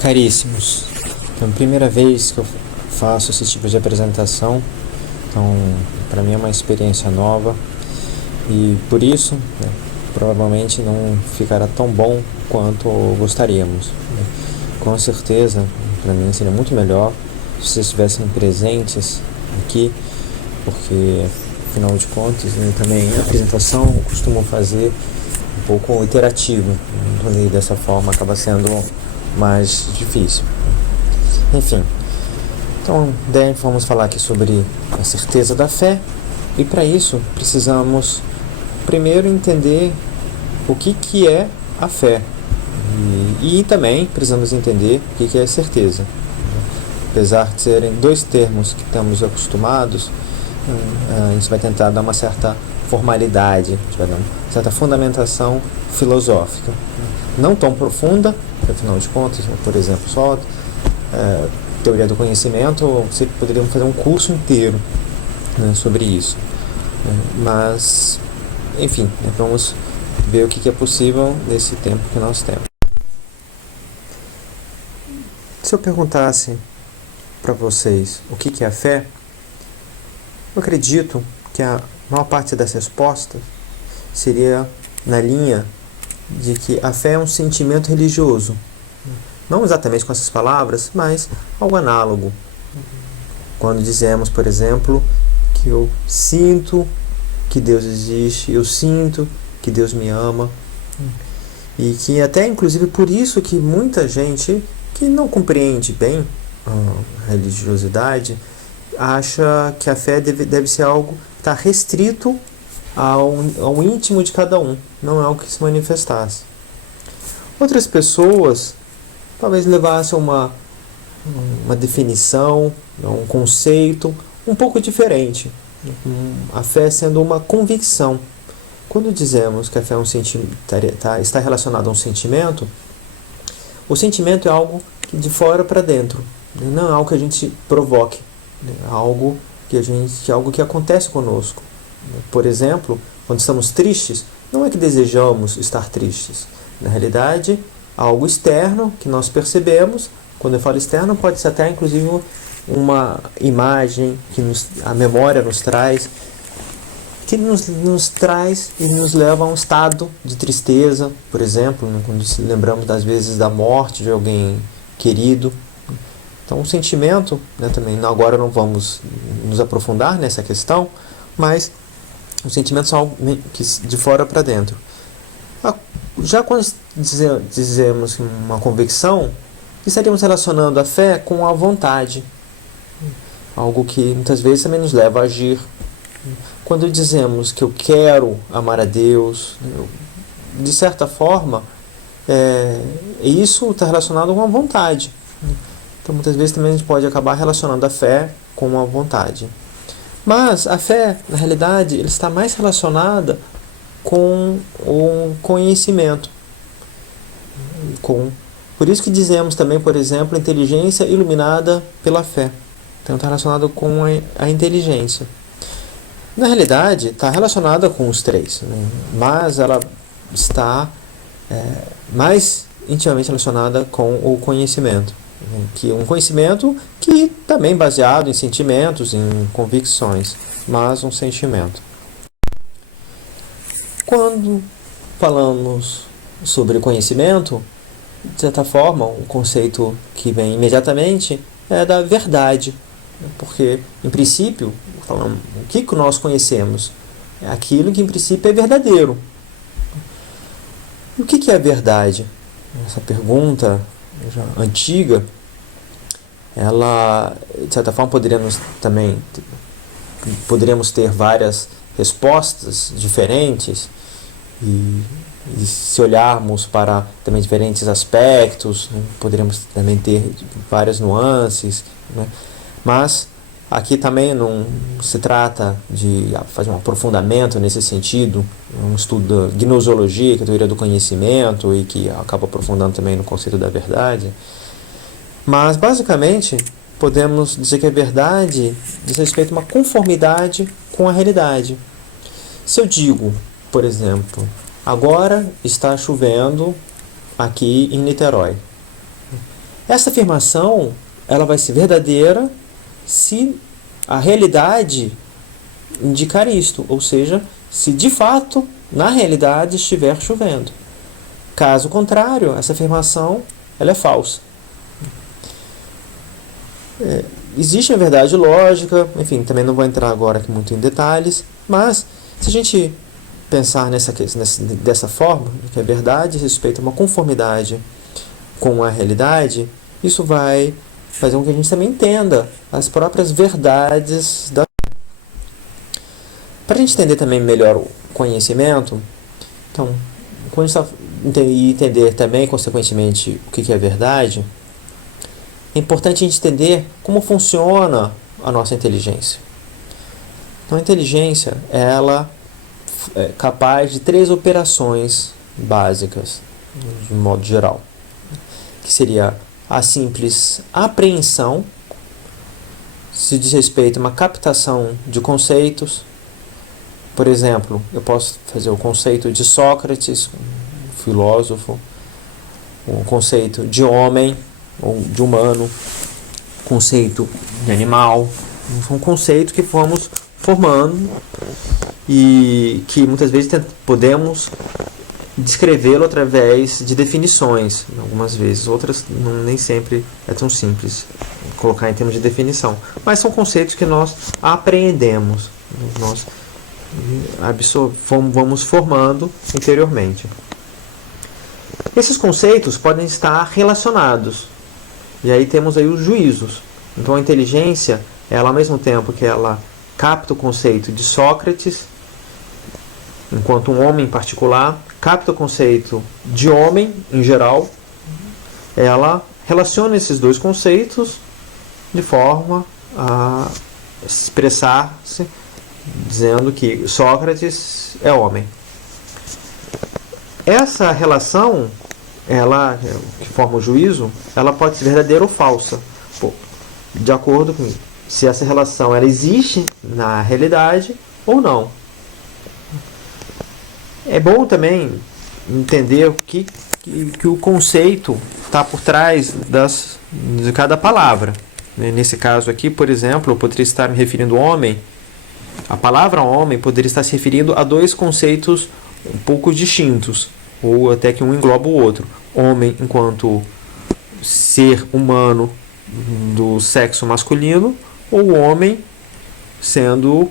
Caríssimos, então, primeira vez que eu faço esse tipo de apresentação, então para mim é uma experiência nova e por isso, provavelmente não ficará tão bom quanto gostaríamos. Com certeza, para mim seria muito melhor se vocês estivessem presentes aqui, porque afinal de contas, também a apresentação eu costumo fazer um pouco interativa, e dessa forma acaba sendo mais difícil. Enfim, então vamos falar aqui sobre a certeza da fé, e para isso precisamos primeiro entender o que é a fé, e também precisamos entender o que é certeza. Apesar de serem dois termos que estamos acostumados, a gente vai tentar dar uma certa formalidade, a gente vai dar uma certa fundamentação filosófica. Não tão profunda, afinal de contas, por exemplo, só teoria do conhecimento, você poderia fazer um curso inteiro, sobre isso. Mas, enfim, vamos ver o que é possível nesse tempo que nós temos. Se eu perguntasse para vocês o que é a fé, eu acredito que a maior parte das respostas seria na linha de que a fé é um sentimento religioso. Não exatamente com essas palavras, mas algo análogo. Quando dizemos, por exemplo, que eu sinto que Deus existe, eu sinto que Deus me ama, e que até inclusive por isso que muita gente que não compreende bem a religiosidade acha que a fé deve ser algo que está restrito ao íntimo de cada um, não é algo que se manifestasse. Outras pessoas talvez levassem uma definição, um conceito um pouco diferente. A fé sendo uma convicção. Quando dizemos que a fé é está relacionada a um sentimento, o sentimento é algo de fora para dentro, não é algo que a gente provoque, é algo que acontece conosco. Por exemplo, quando estamos tristes, não é que desejamos estar tristes. Na realidade, algo externo que nós percebemos. Quando eu falo externo, pode ser até inclusive uma imagem que a memória nos traz, que nos traz e nos leva a um estado de tristeza, por exemplo, quando lembramos das vezes da morte de alguém querido. Então, o sentimento, também, agora não vamos nos aprofundar nessa questão, mas os sentimentos são algo de fora para dentro. Já quando dizemos uma convicção, estaríamos relacionando a fé com a vontade, algo que muitas vezes também nos leva a agir. Quando dizemos que eu quero amar a Deus, de certa forma, isso está relacionado com a vontade. Então, muitas vezes também a gente pode acabar relacionando a fé com a vontade. Mas a fé, na realidade, ele está mais relacionada com o conhecimento. Por isso que dizemos também, por exemplo, inteligência iluminada pela fé. Então está relacionado com a inteligência. Na realidade, está relacionada com os três, mas ela está mais intimamente relacionada com o conhecimento. Que um conhecimento que também baseado em sentimentos, em convicções, mas um sentimento. Quando falamos sobre conhecimento, de certa forma, um conceito que vem imediatamente é da verdade, porque, em princípio, falando, o que nós conhecemos? É aquilo que, em princípio, é verdadeiro. E o que é a verdade? Essa pergunta já antiga, ela, de certa forma, poderíamos ter várias respostas diferentes, e se olharmos para também diferentes aspectos, poderíamos também ter várias nuances, mas aqui também não se trata de fazer um aprofundamento nesse sentido, um estudo da gnoseologia, que é a teoria do conhecimento, e que acaba aprofundando também no conceito da verdade. Mas, basicamente, podemos dizer que a verdade diz respeito a uma conformidade com a realidade. Se eu digo, por exemplo, agora está chovendo aqui em Niterói, Essa afirmação ela vai ser verdadeira se a realidade indicar isto, ou seja, se de fato, na realidade, estiver chovendo. Caso contrário, essa afirmação ela é falsa. Existe a verdade lógica, enfim, também não vou entrar agora aqui muito em detalhes, mas se a gente pensar dessa forma, que a verdade respeita uma conformidade com a realidade, isso vai fazer com que a gente também entenda as próprias verdades da. Para a gente entender também melhor o conhecimento, então, quando a gente está entender também, consequentemente, o que é verdade, é importante a gente entender como funciona a nossa inteligência. Então, a inteligência, ela é capaz de 3 operações básicas, de modo geral, que seria a simples apreensão, se diz respeito a uma captação de conceitos. Por exemplo, eu posso fazer o conceito de Sócrates, um filósofo, o conceito de homem, ou de humano, conceito de animal. São conceitos que fomos formando e que muitas vezes podemos descrevê-lo através de definições, algumas vezes, outras nem sempre é tão simples colocar em termos de definição, mas são conceitos que nós apreendemos, nós vamos formando interiormente. Esses conceitos podem estar relacionados, e aí temos aí os juízos. Então a inteligência, ela ao mesmo tempo que ela capta o conceito de Sócrates, enquanto um homem em particular, capta o conceito de homem em geral, ela relaciona esses dois conceitos de forma a expressar-se dizendo que Sócrates é homem. Essa relação, ela, que forma o juízo, ela pode ser verdadeira ou falsa, de acordo com se essa relação ela existe na realidade ou não. É bom também entender que o conceito está por trás de cada palavra. Nesse caso aqui, por exemplo, eu poderia estar me referindo ao homem. A palavra homem poderia estar se referindo a 2 conceitos um pouco distintos, ou até que um engloba o outro. Homem enquanto ser humano do sexo masculino, ou homem sendo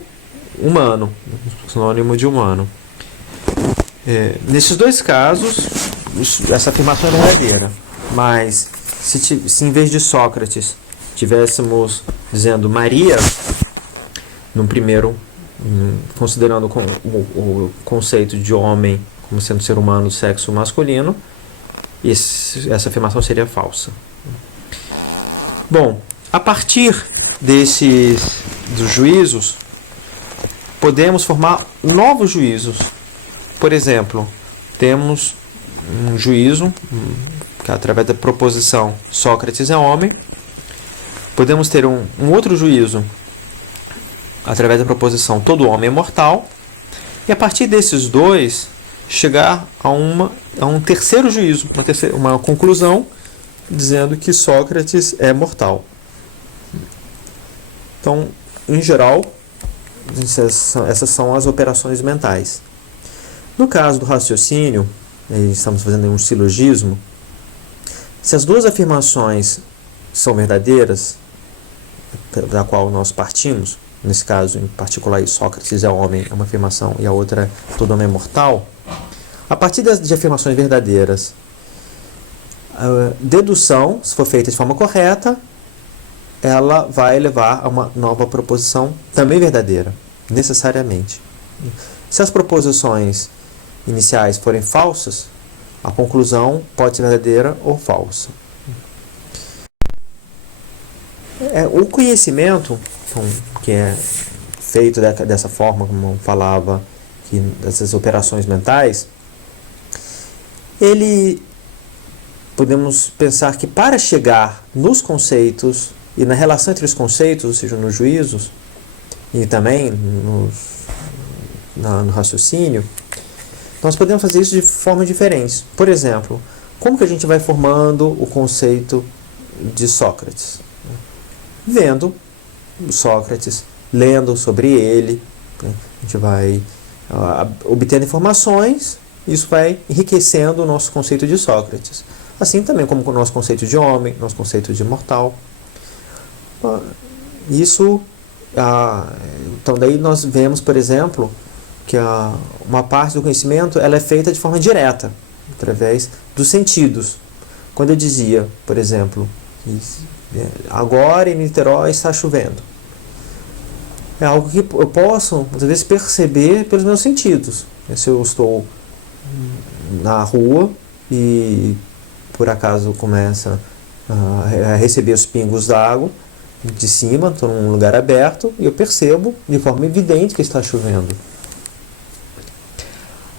humano, sinônimo de humano. Nesses 2 casos, essa afirmação é verdadeira, mas se em vez de Sócrates tivéssemos dizendo Maria, no primeiro, considerando o conceito de homem como sendo ser humano do sexo masculino, essa afirmação seria falsa. Bom, a partir dos juízos, podemos formar novos juízos. Por exemplo, temos um juízo que através da proposição Sócrates é homem. Podemos ter um outro juízo através da proposição todo homem é mortal. E a partir desses 2, chegar a um terceiro juízo, uma conclusão dizendo que Sócrates é mortal. Então, em geral, essas são as operações mentais. No caso do raciocínio, estamos fazendo um silogismo, se as 2 afirmações são verdadeiras, da qual nós partimos, nesse caso em particular Sócrates é homem, é uma afirmação, e a outra todo homem é mortal, a partir de afirmações verdadeiras, a dedução, se for feita de forma correta, ela vai levar a uma nova proposição também verdadeira, necessariamente. Se as proposições iniciais forem falsas, a conclusão pode ser verdadeira ou falsa. O conhecimento, que é feito dessa forma, como eu falava, dessas operações mentais, podemos pensar que para chegar nos conceitos e na relação entre os conceitos, ou seja, nos juízos, e também no raciocínio, nós podemos fazer isso de formas diferentes. Por exemplo, como que a gente vai formando o conceito de Sócrates? Vendo Sócrates, lendo sobre ele, né? A gente vai obtendo informações, isso vai enriquecendo o nosso conceito de Sócrates. Assim também como o nosso conceito de homem, nosso conceito de mortal. Isso, então daí nós vemos, por exemplo, que uma parte do conhecimento ela é feita de forma direta, através dos sentidos. Quando eu dizia, por exemplo, que agora em Niterói está chovendo, é algo que eu posso, às vezes, perceber pelos meus sentidos. Se eu estou na rua e por acaso começa a receber os pingos d'água de cima, estou num lugar aberto e eu percebo de forma evidente que está chovendo.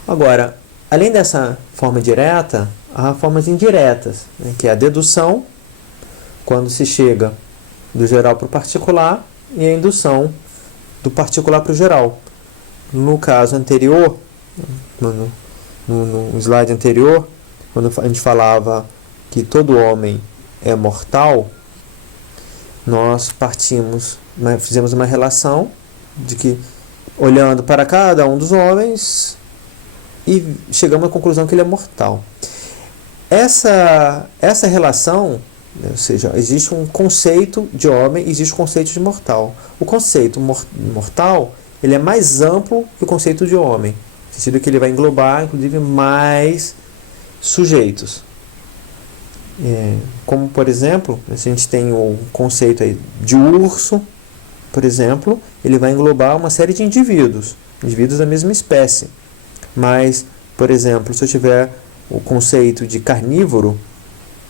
Agora, além dessa forma direta, há formas indiretas, né, que é a dedução, quando se chega do geral para o particular, e a indução do particular para o geral. No caso anterior, no slide anterior, quando a gente falava que todo homem é mortal, nós fizemos uma relação de que, olhando para cada um dos homens, e chegamos à conclusão que ele é mortal. Essa relação, ou seja, existe um conceito de homem, existe um conceito de mortal. O conceito mortal, ele é mais amplo que o conceito de homem, no sentido que ele vai englobar, inclusive, mais sujeitos. Como, por exemplo, se a gente tem o conceito aí de urso, por exemplo, ele vai englobar uma série de indivíduos da mesma espécie. Mas, por exemplo, se eu tiver o conceito de carnívoro,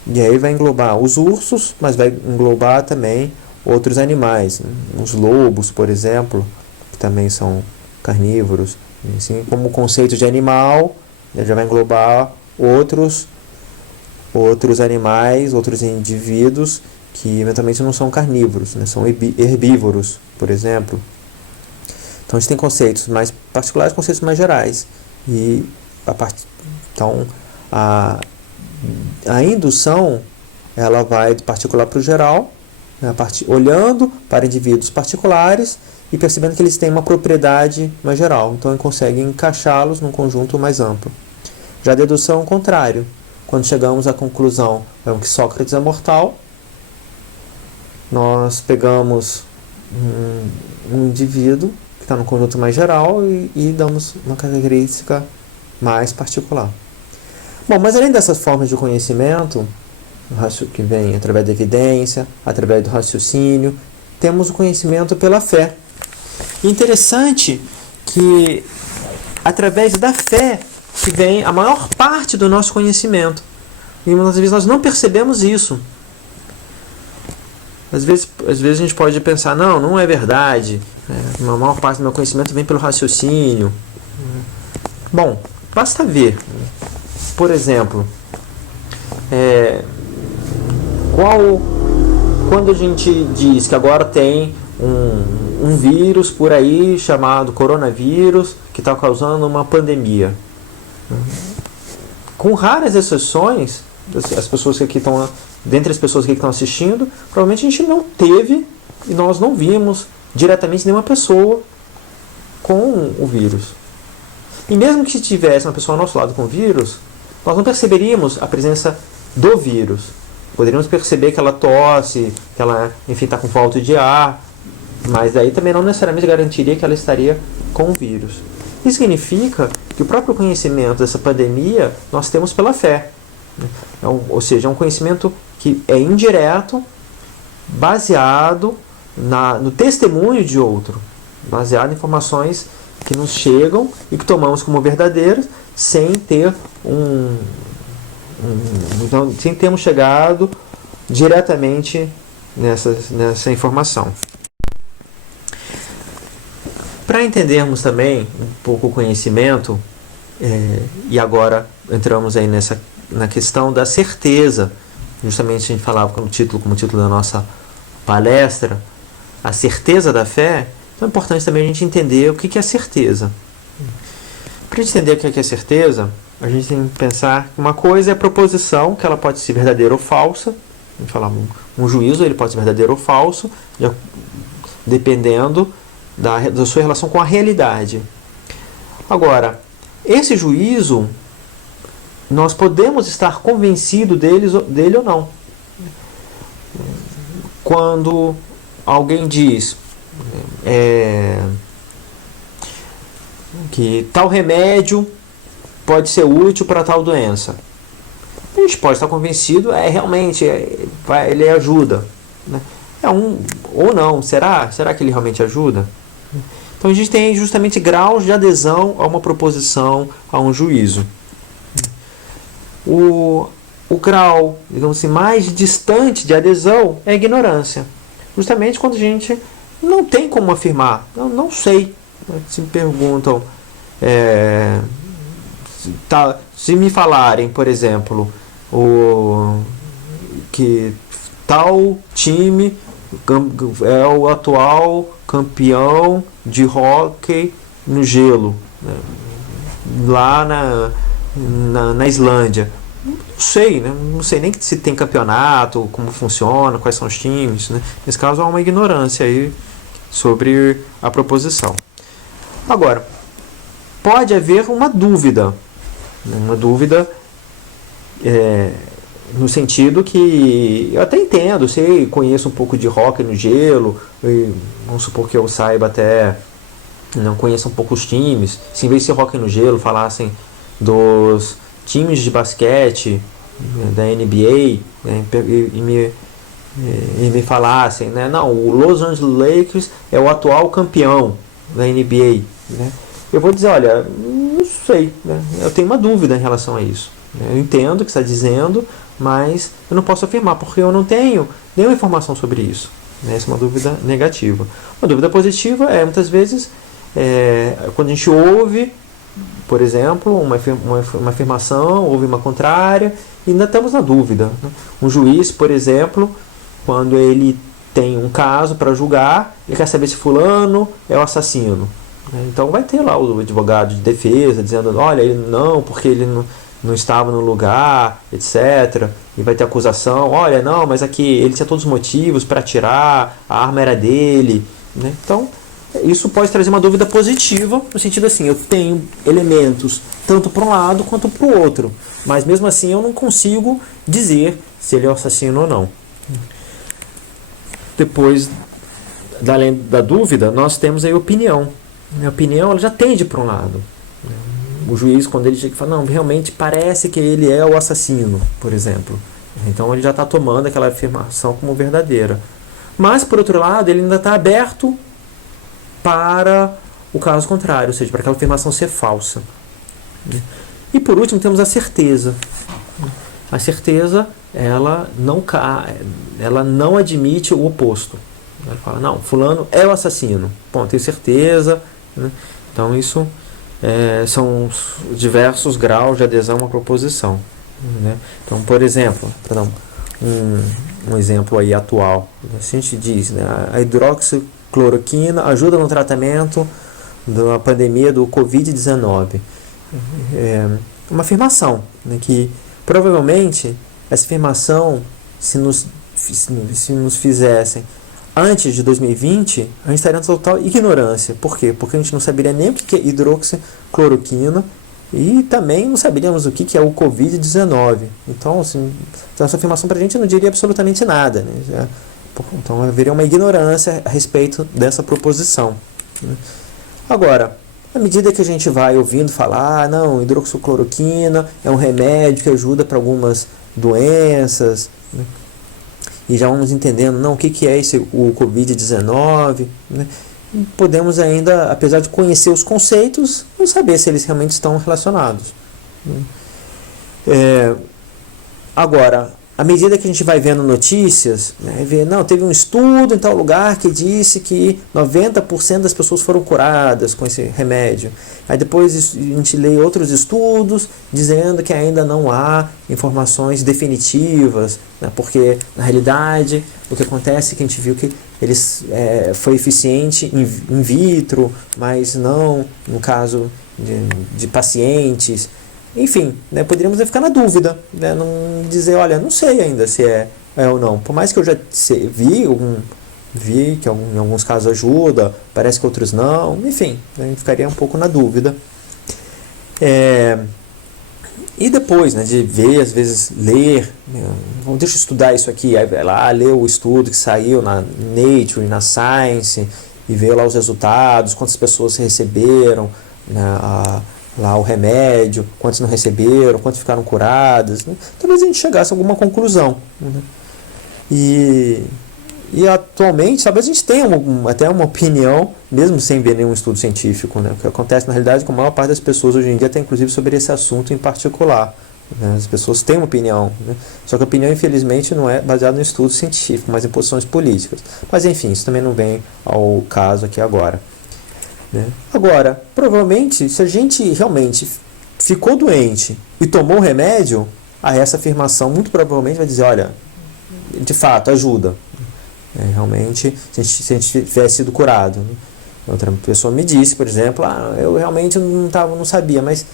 e aí vai englobar os ursos, mas vai englobar também outros animais, né? Os lobos, por exemplo, que também são carnívoros. Assim como o conceito de animal, ele já vai englobar outros animais, outros indivíduos que eventualmente não são carnívoros, né? São herbívoros, por exemplo. Então a gente tem conceitos mais particulares, conceitos mais gerais. E então a indução ela vai do particular para o geral, né, olhando para indivíduos particulares e percebendo que eles têm uma propriedade mais geral. Então ele consegue encaixá-los num conjunto mais amplo. Já a dedução é o contrário. Quando chegamos à conclusão que Sócrates é mortal, nós pegamos um indivíduo que está no conjunto mais geral e damos uma característica mais particular. Bom, mas além dessas formas de conhecimento, que vem através da evidência, através do raciocínio, temos o conhecimento pela fé. E interessante que através da fé que vem a maior parte do nosso conhecimento. E muitas vezes nós não percebemos isso. Às vezes a gente pode pensar, não é verdade. A maior parte do meu conhecimento vem pelo raciocínio. Bom, basta ver. Por exemplo, quando a gente diz que agora tem um vírus por aí chamado coronavírus que está causando uma pandemia. Com raras exceções, as pessoas que aqui estão, dentre as pessoas que estão assistindo, provavelmente a gente não teve e nós não vimos diretamente nenhuma pessoa com o vírus. E mesmo que tivesse uma pessoa ao nosso lado com o vírus, nós não perceberíamos a presença do vírus. Poderíamos perceber que ela tosse, que ela, enfim, está com falta de ar, mas daí também não necessariamente garantiria que ela estaria com o vírus. Isso significa que o próprio conhecimento dessa pandemia nós temos pela fé. Ou seja, é um conhecimento que é indireto, baseado no testemunho de outro, baseado em informações que nos chegam e que tomamos como verdadeiras, sem sem termos chegado diretamente nessa informação. Para entendermos também um pouco o conhecimento, e agora entramos aí na questão da certeza, justamente a gente falava como título da nossa palestra, a certeza da fé. Então é importante também a gente entender o que é certeza. Para a gente entender o que é certeza, a gente tem que pensar que uma coisa é a proposição, que ela pode ser verdadeira ou falsa, falar, um juízo ele pode ser verdadeiro ou falso, dependendo da sua relação com a realidade. Agora, esse juízo, nós podemos estar convencidos dele ou não. Quando alguém diz que tal remédio pode ser útil para tal doença, a gente pode estar convencido, realmente ele ajuda, né? Ou não, será que ele realmente ajuda? Então a gente tem justamente graus de adesão a uma proposição, a um juízo. O grau, digamos assim, mais distante de adesão é a ignorância. Justamente quando a gente não tem como afirmar, não sei. Se me perguntam, se me falarem, por exemplo, que tal time é o atual campeão de hóquei no gelo, né, lá na Islândia. Não sei, né? Não sei nem se tem campeonato, como funciona, quais são os times, né? Nesse caso há uma ignorância aí sobre a proposição. Agora, pode haver uma dúvida, no sentido que eu até entendo, conheço um pouco de hóquei no gelo, vamos supor que eu saiba até, não conheço um pouco os times, se em vez de ser hóquei no gelo falassem dos times de basquete, né, da NBA, né, e me falassem, né, não, o Los Angeles Lakers é o atual campeão da NBA, né, eu vou dizer, olha, não sei, né, eu tenho uma dúvida em relação a isso. Eu entendo o que está dizendo, mas eu não posso afirmar, porque eu não tenho nenhuma informação sobre isso. Essa é uma dúvida negativa. Uma dúvida positiva muitas vezes, quando a gente ouve, por exemplo, uma afirmação, ouve uma contrária, e ainda estamos na dúvida. Um juiz, por exemplo, quando ele tem um caso para julgar, ele quer saber se fulano é o assassino. Então vai ter lá o advogado de defesa dizendo, olha, ele não, porque ele não estava no lugar, etc. E vai ter acusação, olha, não, mas aqui ele tinha todos os motivos para atirar, a arma era dele, né? Então, isso pode trazer uma dúvida positiva, no sentido assim, eu tenho elementos tanto para um lado quanto para o outro, mas mesmo assim eu não consigo dizer se ele é o assassino ou não. Depois, além da dúvida, nós temos aí a opinião. A opinião ela já tende para um lado. O juiz, quando ele chega e fala, não, realmente parece que ele é o assassino, por exemplo. Então ele já está tomando aquela afirmação como verdadeira. Mas, por outro lado, ele ainda está aberto para o caso contrário, ou seja, para aquela afirmação ser falsa. E por último temos a certeza. A certeza, ela não admite o oposto. Ela fala, não, fulano é o assassino. Bom, tenho certeza, né? Então isso são os diversos graus de adesão a uma proposição, né? Então, por exemplo, para dar um exemplo aí atual, a gente diz, né, a hidroxicloroquina ajuda no tratamento da pandemia do Covid-19. Uma afirmação, né, que provavelmente essa afirmação, se nos fizessem antes de 2020, a gente estaria em total ignorância. Por quê? Porque a gente não saberia nem o que é hidroxicloroquina e também não saberíamos o que é o Covid-19. Então, assim, essa afirmação para a gente não diria absolutamente nada, né? Então, haveria uma ignorância a respeito dessa proposição, né? Agora, à medida que a gente vai ouvindo falar, não, hidroxicloroquina é um remédio que ajuda para algumas doenças, né? E já vamos entendendo, não, o que é o Covid-19, né? Podemos ainda, apesar de conhecer os conceitos, não saber se eles realmente estão relacionados, né? Agora, à medida que a gente vai vendo notícias, né, não, teve um estudo em tal lugar que disse que 90% das pessoas foram curadas com esse remédio. Aí depois a gente lê outros estudos dizendo que ainda não há informações definitivas, né, porque na realidade o que acontece é que a gente viu que foi eficiente in vitro, mas não no caso de pacientes. Enfim, né, poderíamos ficar na dúvida, né, não dizer, olha, não sei ainda se é ou não. Por mais que eu já vi que em alguns casos ajuda, parece que outros não, enfim, né, ficaria um pouco na dúvida. E depois, né, de ver, às vezes ler, deixa eu estudar isso aqui, aí vai lá, ler o estudo que saiu na Nature, na Science, e ver lá os resultados, quantas pessoas receberam, né, lá o remédio, quantos não receberam, quantos ficaram curadas, né? Talvez a gente chegasse a alguma conclusão, né? E atualmente, talvez a gente tenha até uma opinião, mesmo sem ver nenhum estudo científico, né? O que acontece na realidade é que a maior parte das pessoas hoje em dia tem inclusive sobre esse assunto em particular, né? As pessoas têm uma opinião, né? Só que a opinião, infelizmente, não é baseada no estudo científico, mas em posições políticas. Mas enfim, isso também não vem ao caso aqui agora, né? Agora, provavelmente, se a gente realmente ficou doente e tomou o remédio, essa afirmação muito provavelmente vai dizer, olha, de fato, ajuda. Realmente, se a gente tivesse sido curado, né? Outra pessoa me disse, por exemplo, eu realmente não sabia, mas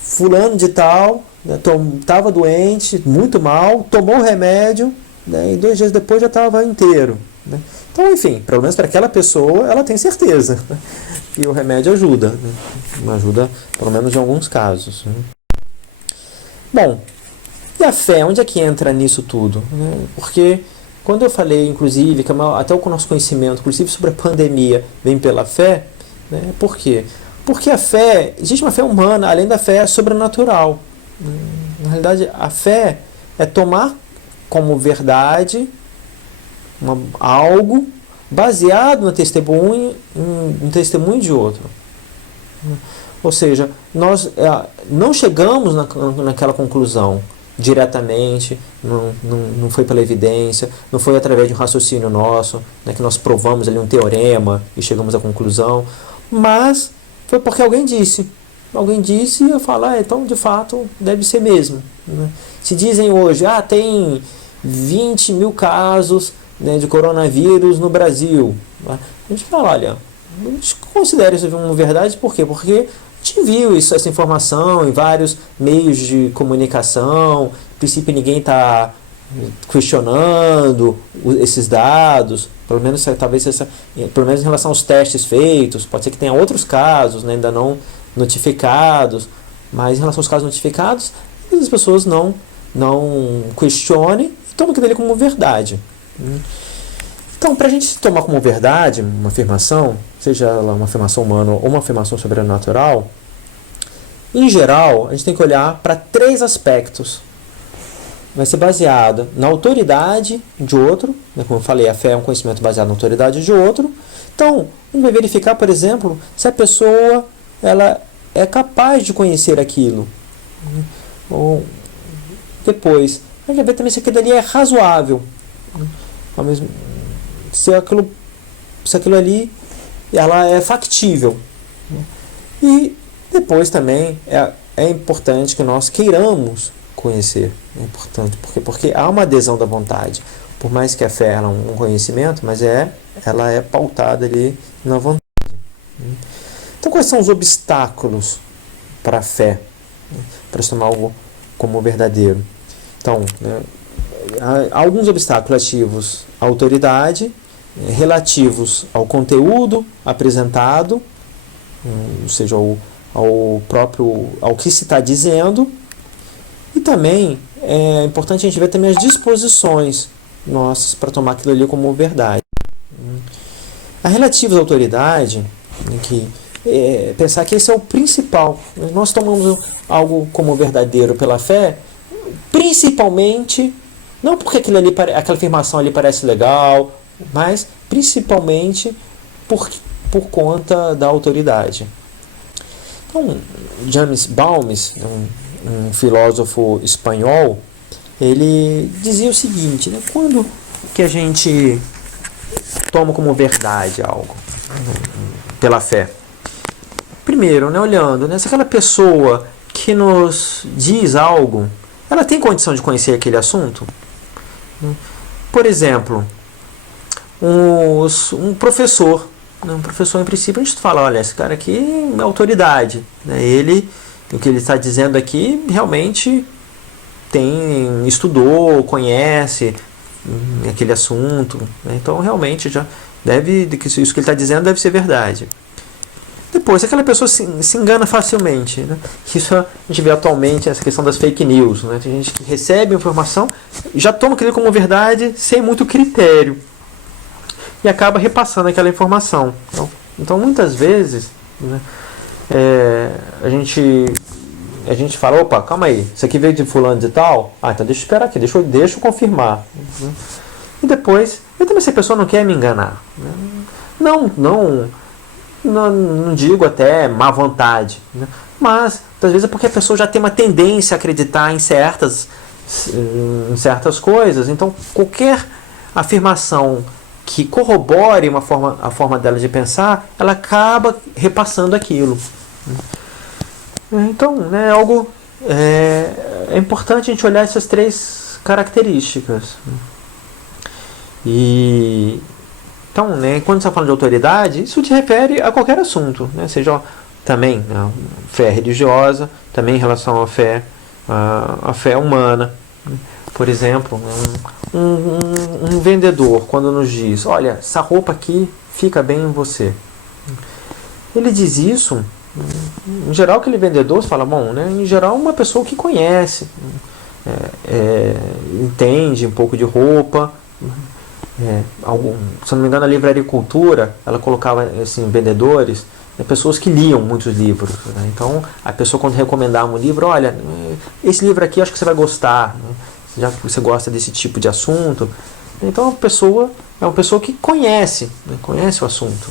fulano de tal, né, estava doente, muito mal, tomou o remédio, né, e 2 dias depois já estava inteiro, né? Então, enfim, pelo menos para aquela pessoa, ela tem certeza, né? E o remédio ajuda, né? Ajuda, pelo menos em alguns casos, né? Bom, e a fé, onde é que entra nisso tudo, né? Porque quando eu falei, inclusive, que até o nosso conhecimento, inclusive sobre a pandemia, vem pela fé, né? Por quê? Porque a fé, existe uma fé humana, além da fé sobrenatural. Na realidade, a fé é tomar como verdade algo baseado no testemunho, um testemunho de outro. Ou seja, nós não chegamos naquela conclusão diretamente, não foi pela evidência, não foi através de um raciocínio nosso, né, que nós provamos ali um teorema e chegamos à conclusão, mas foi porque alguém disse. Alguém disse e eu falo, então de fato deve ser mesmo, né? Se dizem hoje, tem 20 mil casos, né, de coronavírus no Brasil, né? A gente fala, olha, a gente considera isso uma verdade, por quê? Porque a gente viu essa informação em vários meios de comunicação, a princípio ninguém está questionando esses dados, pelo menos talvez pelo menos em relação aos testes feitos, pode ser que tenha outros casos, né, ainda não notificados, mas em relação aos casos notificados, as pessoas não questionem e tomam aquilo ali como verdade. Então, para a gente tomar como verdade uma afirmação, seja ela uma afirmação humana ou uma afirmação sobrenatural, em geral, a gente tem que olhar para 3 aspectos. Vai ser baseada na autoridade de outro, né? Como eu falei, a fé é um conhecimento baseado na autoridade de outro. Então, a gente vai verificar, por exemplo, se a pessoa ela é capaz de conhecer aquilo. Ou depois, a gente vai ver também se aquilo ali é razoável. Se aquilo ali ela é factível. E depois também é importante que nós queiramos conhecer. É importante porque há uma adesão da vontade. Por mais que a fé ela é um conhecimento, mas ela é pautada ali na vontade. Então, quais são os obstáculos para a fé, né, para se tomar algo como verdadeiro? Então, né, há alguns obstáculos relativos à autoridade, relativos ao conteúdo apresentado, ou seja, ao que se está dizendo, e também é importante a gente ver também as disposições nossas para tomar aquilo ali como verdade. A relativa à autoridade, pensar que esse é o principal. Nós tomamos algo como verdadeiro pela fé, principalmente, não porque aquela afirmação ali parece legal, mas principalmente por conta da autoridade. Então, James Balmes, um filósofo espanhol, ele dizia o seguinte, né, quando que a gente toma como verdade algo pela fé? Primeiro, né, olhando, né, se aquela pessoa que nos diz algo, ela tem condição de conhecer aquele assunto? Por exemplo, um professor, né, um professor, em princípio, a gente fala, olha, esse cara aqui é autoridade, né, o que ele está dizendo aqui realmente estudou, conhece, aquele assunto, né? Então realmente já isso que ele está dizendo deve ser verdade. Depois, aquela pessoa se engana facilmente, né? Isso a gente vê atualmente, essa questão das fake news, né? Tem gente que recebe informação e já toma aquilo como verdade sem muito critério e acaba repassando aquela informação. Então muitas vezes, né, a gente fala, opa, calma aí, isso aqui veio de fulano de tal? Então deixa eu esperar aqui, deixa eu confirmar. E depois, eu também, se a pessoa não quer me enganar, né? Não digo até má vontade, né? Mas às vezes é porque a pessoa já tem uma tendência a acreditar em certas coisas. Então qualquer afirmação que corrobore a forma dela de pensar, ela acaba repassando aquilo. Então, né, é importante a gente olhar essas 3 características. Então, né, quando você está falando de autoridade, isso te refere a qualquer assunto, né? Seja também fé religiosa, também em relação à fé humana. Por exemplo, um vendedor, quando nos diz, olha, essa roupa aqui fica bem em você. Ele diz isso, em geral, aquele vendedor, você fala, bom, né, em geral, uma pessoa que conhece, entende um pouco de roupa. Se não me engano, a Livraria Cultura, ela colocava assim, vendedores, pessoas que liam muitos livros, né? Então a pessoa, quando recomendava um livro, olha, esse livro aqui eu acho que você vai gostar, né? Já que você gosta desse tipo de assunto. Então é uma pessoa que conhece, né? Conhece o assunto.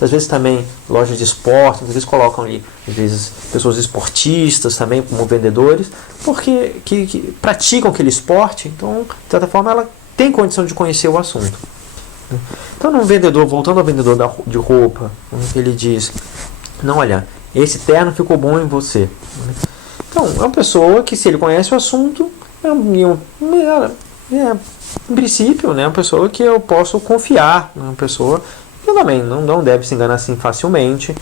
Às vezes também lojas de esporte, às vezes colocam ali, às vezes pessoas esportistas também como vendedores, porque que praticam aquele esporte. Então, de certa forma, ela tem condição de conhecer o assunto. Então, voltando ao vendedor de roupa, ele diz, não, olha, esse terno ficou bom em você. Então, é uma pessoa que, se ele conhece o assunto, em princípio, né, uma pessoa que eu posso confiar, uma pessoa que também não deve se enganar assim facilmente.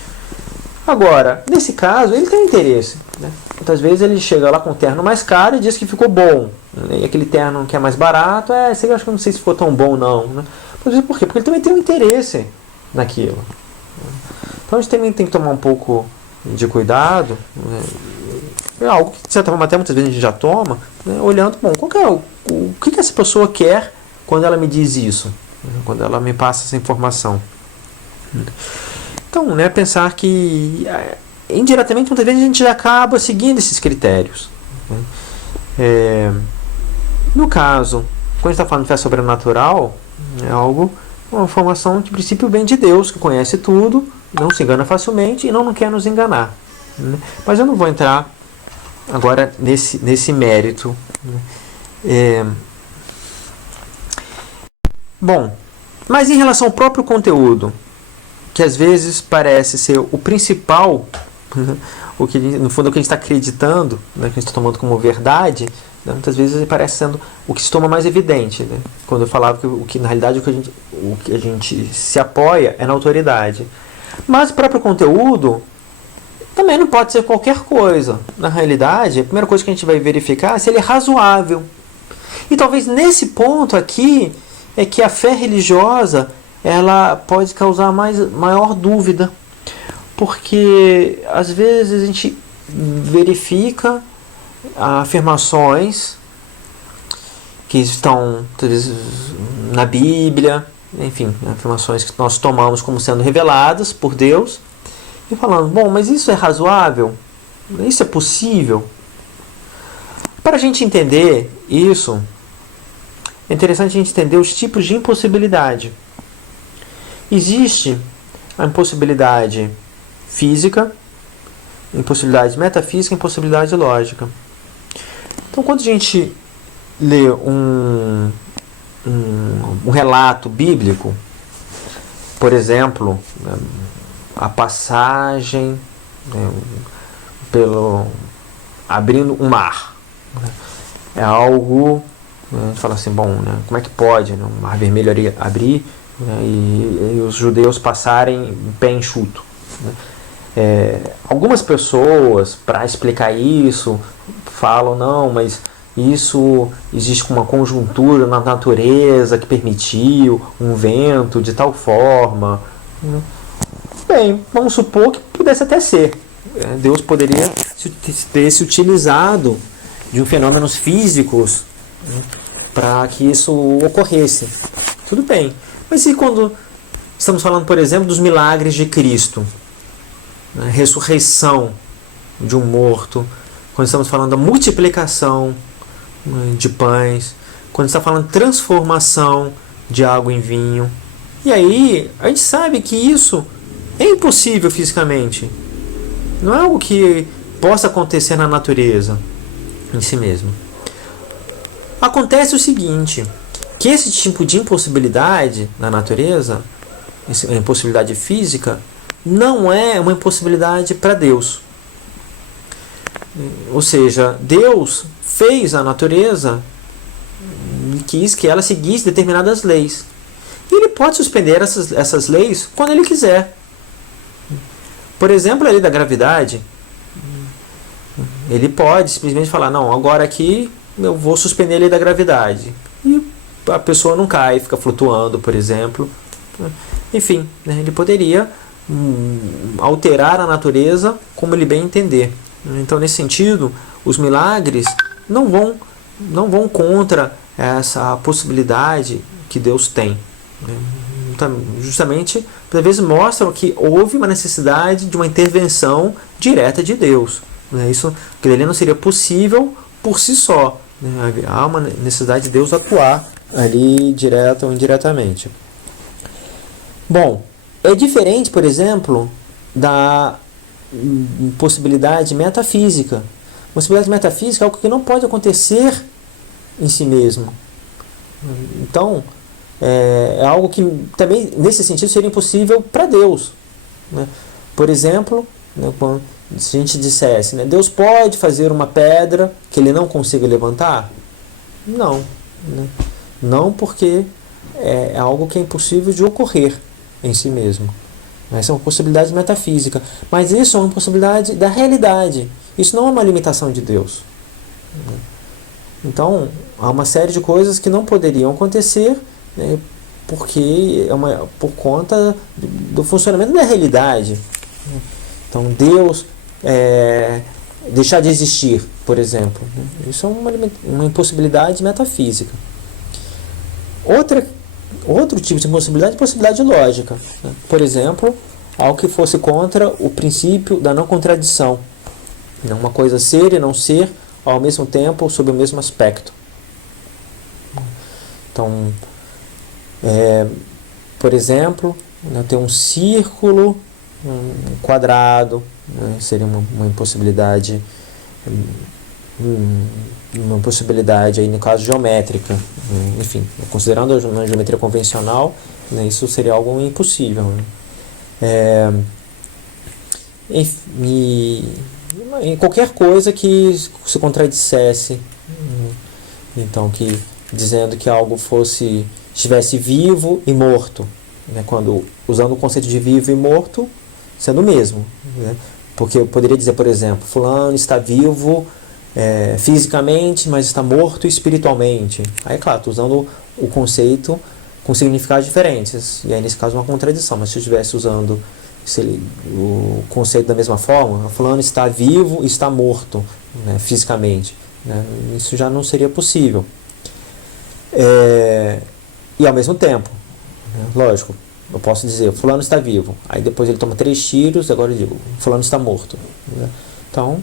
Agora, nesse caso, ele tem interesse, né? Muitas vezes ele chega lá com o terno mais caro e diz que ficou bom. E aquele terno que é mais barato, você acha que eu não sei se ficou tão bom não, né? Por quê? Porque ele também tem um interesse naquilo. Então a gente também tem que tomar um pouco de cuidado, né? É algo que, de certa forma, até muitas vezes a gente já toma, né? Olhando, bom, o que essa pessoa quer quando ela me diz isso, né? Quando ela me passa essa informação. Então, né, pensar que indiretamente, muitas vezes, a gente já acaba seguindo esses critérios, né? No caso, quando a gente está falando de fé sobrenatural, é uma informação que, de princípio, vem de Deus, que conhece tudo, não se engana facilmente e não quer nos enganar, né? Mas eu não vou entrar agora nesse mérito, né? Bom, mas em relação ao próprio conteúdo, que às vezes parece ser o principal, o que, no fundo, o que a gente está acreditando, né, que a gente está tomando como verdade, né, muitas vezes parece sendo o que se toma mais evidente, né? Quando eu falava que na realidade o que a gente se apoia é na autoridade. Mas o próprio conteúdo também não pode ser qualquer coisa. Na realidade, a primeira coisa que a gente vai verificar é se ele é razoável. E talvez nesse ponto aqui é que a fé religiosa ela pode causar maior dúvida, porque às vezes a gente verifica afirmações que estão na Bíblia, enfim, afirmações que nós tomamos como sendo reveladas por Deus, e falando, bom, mas isso é razoável? Isso é possível? Para a gente entender isso, é interessante a gente entender os tipos de impossibilidade. Existe a impossibilidade física, impossibilidade metafísica e impossibilidade lógica. Então, quando a gente lê um relato bíblico, por exemplo, a passagem abrindo um mar, é algo, a gente fala assim, bom, né, como é que pode, né, um mar vermelho abrir, né, e os judeus passarem em pé enxuto, né? Algumas pessoas, para explicar isso, falam, não, mas isso existe uma conjuntura na natureza que permitiu um vento de tal forma. Bem, vamos supor que pudesse até ser. Deus poderia ter se utilizado de fenômenos físicos para que isso ocorresse. Tudo bem. Mas e quando estamos falando, por exemplo, dos milagres de Cristo? A ressurreição de um morto. Quando estamos falando da multiplicação de pães. Quando está falando de transformação de água em vinho. E aí, a gente sabe que isso é impossível fisicamente. Não é algo que possa acontecer na natureza em si mesmo. Acontece o seguinte, que esse tipo de impossibilidade na natureza, a impossibilidade física, não é uma impossibilidade para Deus. Ou seja, Deus fez a natureza e quis que ela seguisse determinadas leis. E Ele pode suspender essas leis quando Ele quiser. Por exemplo, a lei da gravidade, Ele pode simplesmente falar, não, agora aqui eu vou suspender a lei da gravidade. E a pessoa não cai, fica flutuando, por exemplo. Enfim, Ele poderia alterar a natureza como Ele bem entender. Então, nesse sentido, os milagres não vão contra essa possibilidade que Deus tem. Então, justamente, às vezes mostram que houve uma necessidade de uma intervenção direta de Deus. Isso que não seria possível por si só. Há uma necessidade de Deus atuar ali direta ou indiretamente. Bom, é diferente, por exemplo, da possibilidade metafísica. Possibilidade metafísica é algo que não pode acontecer em si mesmo. Então, é algo que também, nesse sentido, seria impossível para Deus. Por exemplo, se a gente dissesse, Deus pode fazer uma pedra que Ele não consiga levantar? Não. Não, porque é algo que é impossível de ocorrer em si mesmo. Essa é uma possibilidade metafísica. Mas isso é uma possibilidade da realidade. Isso não é uma limitação de Deus. Então, há uma série de coisas que não poderiam acontecer, porque por conta do funcionamento da realidade. Então, Deus deixar de existir, por exemplo. Isso é uma impossibilidade metafísica. Outro tipo de impossibilidade é possibilidade lógica. Por exemplo, algo que fosse contra o princípio da não contradição. Uma coisa ser e não ser ao mesmo tempo, sob o mesmo aspecto. Então, por exemplo, ter um círculo, um quadrado, seria uma impossibilidade, aí no caso geométrica. Enfim, considerando uma geometria convencional, isso seria algo impossível. Em qualquer coisa que se contradissesse, então dizendo que algo estivesse vivo e morto, quando usando o conceito de vivo e morto sendo o mesmo, porque eu poderia dizer, por exemplo, fulano está vivo fisicamente, mas está morto espiritualmente. Aí, claro, estou usando o conceito com significados diferentes, e aí nesse caso uma contradição. Mas se eu estivesse usando o conceito da mesma forma, fulano está vivo e está morto, fisicamente, isso já não seria possível. E ao mesmo tempo, lógico, eu posso dizer, fulano está vivo, aí depois ele toma 3 tiros, agora eu digo, fulano está morto. Então,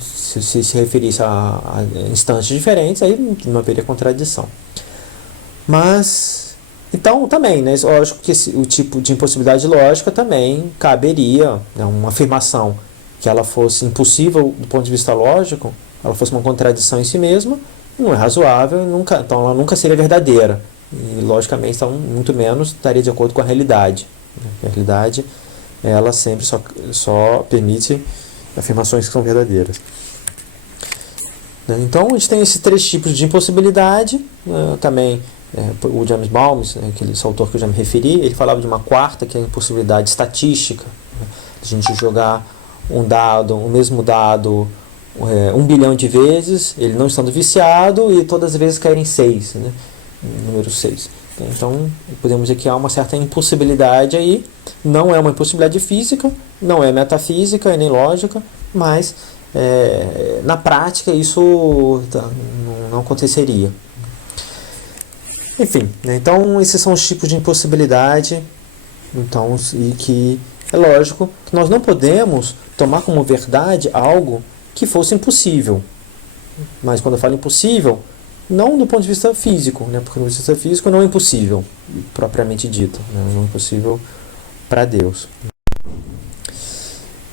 se referisse a instantes diferentes, aí não haveria contradição. Mas, então também, lógico que o tipo de impossibilidade lógica também caberia, uma afirmação que ela fosse impossível do ponto de vista lógico, ela fosse uma contradição em si mesma, não é razoável, então ela nunca seria verdadeira. E, logicamente, então, muito menos estaria de acordo com a realidade. A realidade, ela sempre só permite afirmações que são verdadeiras. Então, a gente tem esses 3 tipos de impossibilidade. Também, o James Balmes, esse autor que eu já me referi, ele falava de uma 4ª, que é a impossibilidade estatística. A gente jogar o mesmo dado 1 bilhão de vezes, ele não estando viciado, e todas as vezes caírem 6, né? Número 6. Então, podemos dizer que há uma certa impossibilidade aí. Não é uma impossibilidade física, não é metafísica e nem lógica, mas na prática isso não aconteceria. Enfim, né? Então esses são os tipos de impossibilidade. Então, e que é lógico que nós não podemos tomar como verdade algo que fosse impossível. Mas quando eu falo impossível, não do ponto de vista físico, né? Porque do ponto de vista físico não é impossível, propriamente dito, né? Não é impossível para Deus.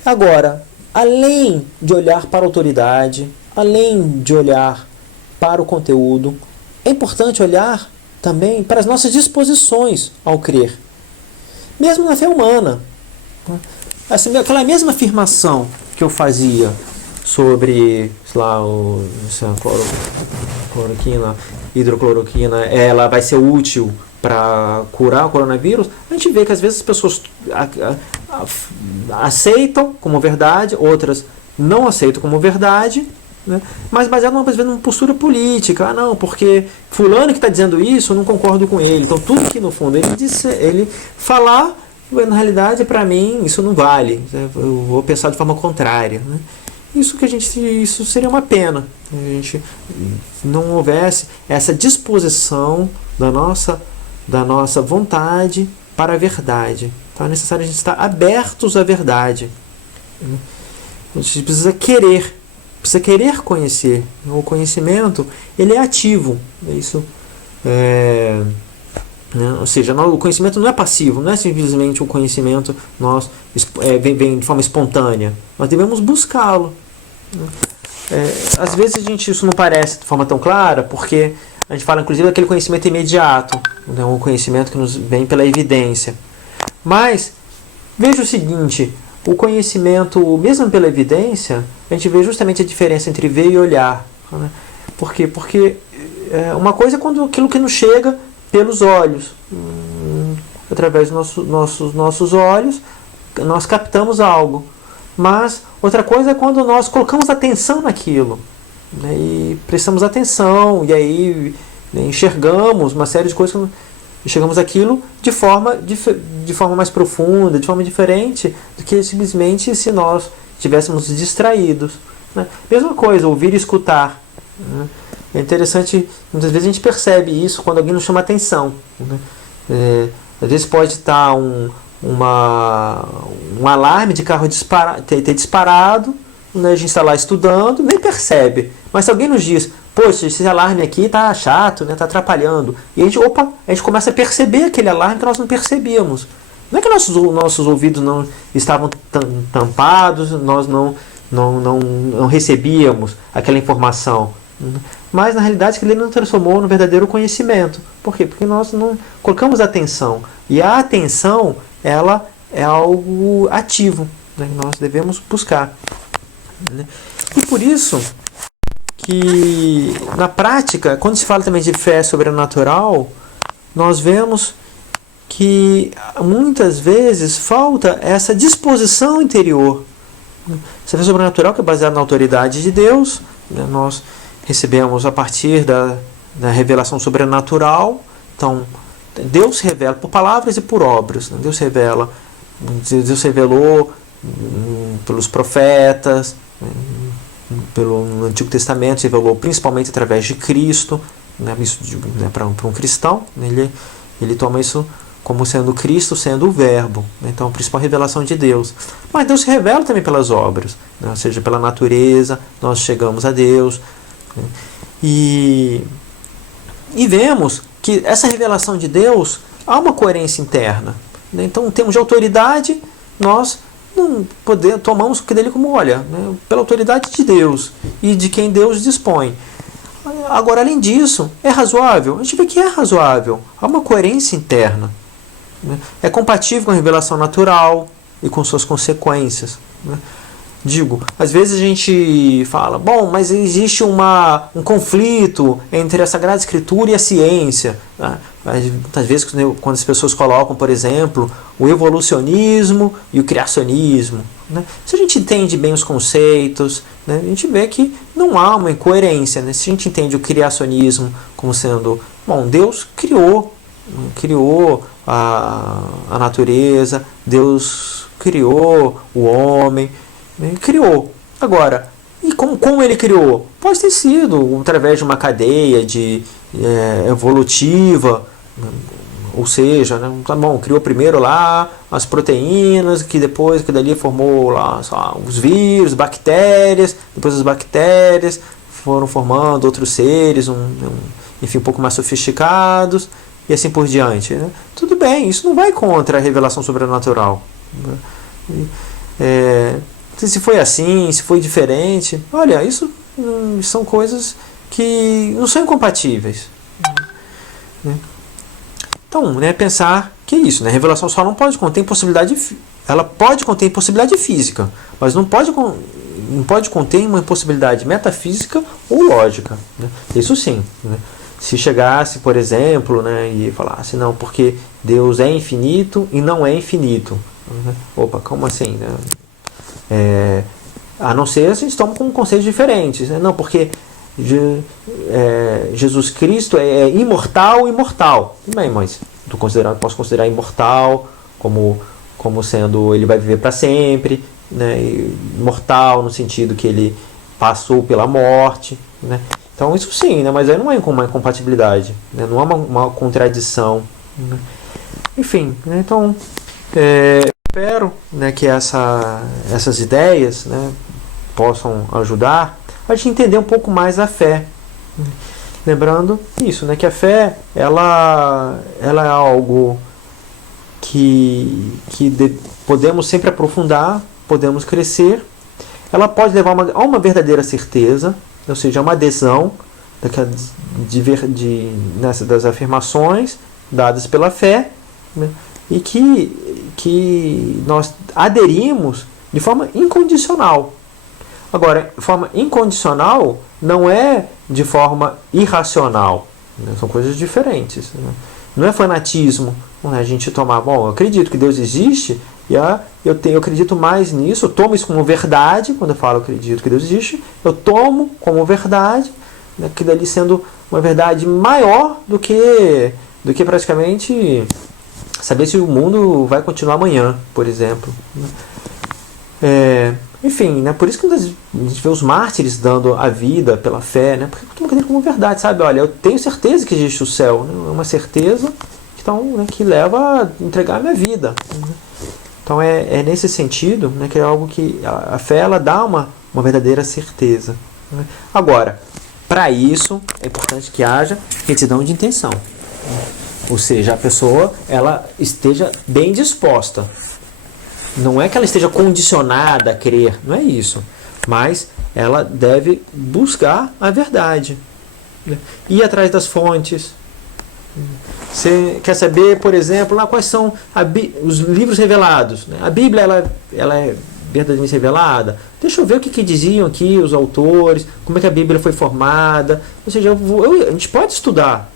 Agora, além de olhar para a autoridade, além de olhar para o conteúdo, é importante olhar também para as nossas disposições ao crer. Mesmo na fé humana. Aquela mesma afirmação que eu fazia sobre, sei lá, cloroquina, hidrocloroquina, ela vai ser útil para curar o coronavírus, a gente vê que às vezes as pessoas aceitam como verdade, outras não aceitam como verdade, né? Mas baseado numa postura política. Ah, não, porque fulano que está dizendo isso, eu não concordo com ele. Então tudo que no fundo ele falar, na realidade para mim isso não vale, eu vou pensar de forma contrária, né? Isso seria uma pena, a gente não houvesse essa disposição da nossa vontade para a verdade. Então é necessário a gente estar abertos à verdade. A gente precisa querer conhecer. O conhecimento, ele é ativo. Isso né? Ou seja, o conhecimento não é passivo, não é simplesmente um conhecimento vem de forma espontânea. Nós devemos buscá-lo. Às vezes isso não parece de forma tão clara, porque a gente fala inclusive daquele conhecimento imediato, né? Um conhecimento que nos vem pela evidência. Mas veja o seguinte, o conhecimento, mesmo pela evidência, a gente vê justamente a diferença entre ver e olhar, né? Por quê? Porque uma coisa é quando aquilo que nos chega pelos olhos, através dos nossos olhos, nós captamos algo. Mas outra coisa é quando nós colocamos atenção naquilo, né, e prestamos atenção, e aí, né, enxergamos uma série de coisas, enxergamos aquilo de forma mais profunda, de forma diferente do que simplesmente se nós estivéssemos distraídos, né? Mesma coisa, ouvir e escutar, né? É interessante, muitas vezes a gente percebe isso quando alguém nos chama atenção, né? Às vezes pode estar um alarme de carro ter disparado, né? A gente está lá estudando, nem percebe. Mas se alguém nos diz, poxa, esse alarme aqui está chato, né? Está atrapalhando. E a gente começa a perceber aquele alarme que nós não percebíamos. Não é que nossos ouvidos não estavam tampados, nós não recebíamos aquela informação. Mas na realidade que ele não transformou no verdadeiro conhecimento. Por quê? Porque nós não colocamos atenção. E a atenção, ela é algo ativo, né? Nós devemos buscar, né? E por isso que na prática, quando se fala também de fé sobrenatural, nós vemos que muitas vezes falta essa disposição interior. Essa fé sobrenatural que é baseada na autoridade de Deus, né? Nós recebemos a partir da revelação sobrenatural. Então, Deus revela por palavras e por obras, né? Deus revelou pelos profetas, pelo Antigo Testamento, revelou principalmente através de Cristo, né? Isso, né, para um cristão, né? Ele toma isso como sendo Cristo, sendo o Verbo, né? Então a principal revelação de Deus. Mas Deus se revela também pelas obras, né? Ou seja, pela natureza, nós chegamos a Deus. E vemos que essa revelação de Deus há uma coerência interna, né? Então, em termos de autoridade, nós não tomamos dele como, olha, né, pela autoridade de Deus e de quem Deus dispõe. Agora, além disso, é razoável? A gente vê que é razoável, há uma coerência interna, né? É compatível com a revelação natural e com suas consequências, né? Digo, às vezes a gente fala, bom, mas existe um conflito entre a Sagrada Escritura e a ciência, né? Muitas vezes quando as pessoas colocam, por exemplo, o evolucionismo e o criacionismo, né? Se a gente entende bem os conceitos, né, a gente vê que não há uma incoerência, né? Se a gente entende o criacionismo como sendo, bom, Deus criou a natureza, Deus criou o homem, né, criou. Agora, e como ele criou? Pode ter sido através de uma cadeia evolutiva, ou seja, né, tá bom, criou primeiro lá as proteínas, que depois que dali formou lá os vírus, bactérias, depois as bactérias foram formando outros seres, enfim, um pouco mais sofisticados, e assim por diante, né? Tudo bem, isso não vai contra a revelação sobrenatural. Se foi assim, se foi diferente, olha, isso são coisas que não são incompatíveis. Então, né, pensar que é isso, né? A revelação só não pode conter possibilidade, ela pode conter possibilidade física, mas não pode conter uma impossibilidade metafísica ou lógica, né? Isso sim, né? Se chegasse, por exemplo, né, e falasse, não, porque Deus é infinito e não é infinito. Opa, como assim? Né? A não ser se a gente toma com conceitos diferentes. Né? Não, porque Jesus Cristo é imortal. Tudo bem, mas posso considerar imortal como sendo ele vai viver para sempre, né? Imortal no sentido que ele passou pela morte, né? Então isso sim, né? Mas aí não é uma incompatibilidade, né? Não é uma contradição, né? Enfim, né? Então espero, né, que essas ideias, né, possam ajudar a gente entender um pouco mais a fé. Lembrando isso, né, que a fé ela é algo que podemos sempre aprofundar, podemos crescer. Ela pode levar a uma verdadeira certeza, ou seja, uma adesão das afirmações dadas pela fé, né, e que nós aderimos de forma incondicional. Agora, forma incondicional não é de forma irracional, né? São coisas diferentes, né? Não é fanatismo, né? A gente tomar, bom, eu acredito que Deus existe e eu acredito mais nisso, eu tomo isso como verdade. Quando eu falo eu acredito que Deus existe, eu tomo como verdade, né? Que dali sendo uma verdade maior do que praticamente saber se o mundo vai continuar amanhã, por exemplo, né? Enfim, né? Por isso que a gente vê os mártires dando a vida pela fé, né? Porque eu tomo aquilo como verdade, sabe? Olha, eu tenho certeza que existe o céu, né? É uma certeza né, que leva a entregar a minha vida, né? Então é nesse sentido, né, que é algo que a fé ela dá uma verdadeira certeza, né? Agora, para isso é importante que haja retidão de intenção, né? Ou seja, a pessoa ela esteja bem disposta. Não é que ela esteja condicionada a crer, não é isso. Mas ela deve buscar a verdade, né? Ir atrás das fontes. Você quer saber, por exemplo, lá quais são os livros revelados, né? A Bíblia ela é verdadeiramente revelada? Deixa eu ver o que diziam aqui os autores, como é que a Bíblia foi formada. Ou seja, a gente pode estudar.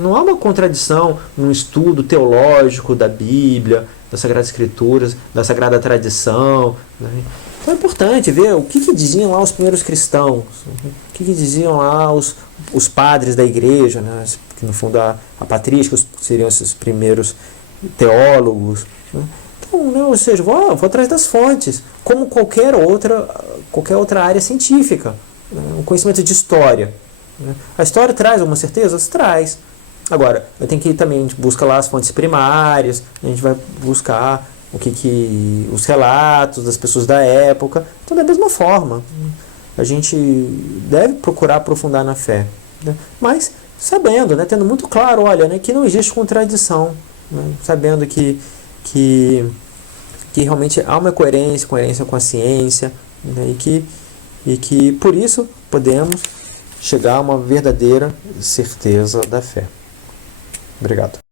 Não há uma contradição num estudo teológico da Bíblia, das Sagradas Escrituras, da Sagrada Tradição, né? Então é importante ver o que diziam lá os primeiros cristãos, o que diziam lá os padres da igreja, né? Que no fundo a patrística seriam esses primeiros teólogos, né? Então, né? Ou seja, vou atrás das fontes, como qualquer outra área científica, né? Um conhecimento de história. A história traz algumas certezas? Traz. Agora, eu tenho que ir também, a gente busca lá as fontes primárias, a gente vai buscar os relatos das pessoas da época. Então, da mesma forma, a gente deve procurar aprofundar na fé, né? Mas sabendo, né, tendo muito claro, olha, né, que não existe contradição, né? Sabendo que realmente há uma coerência com a ciência, né? E que por isso podemos chegar a uma verdadeira certeza da fé. Obrigado.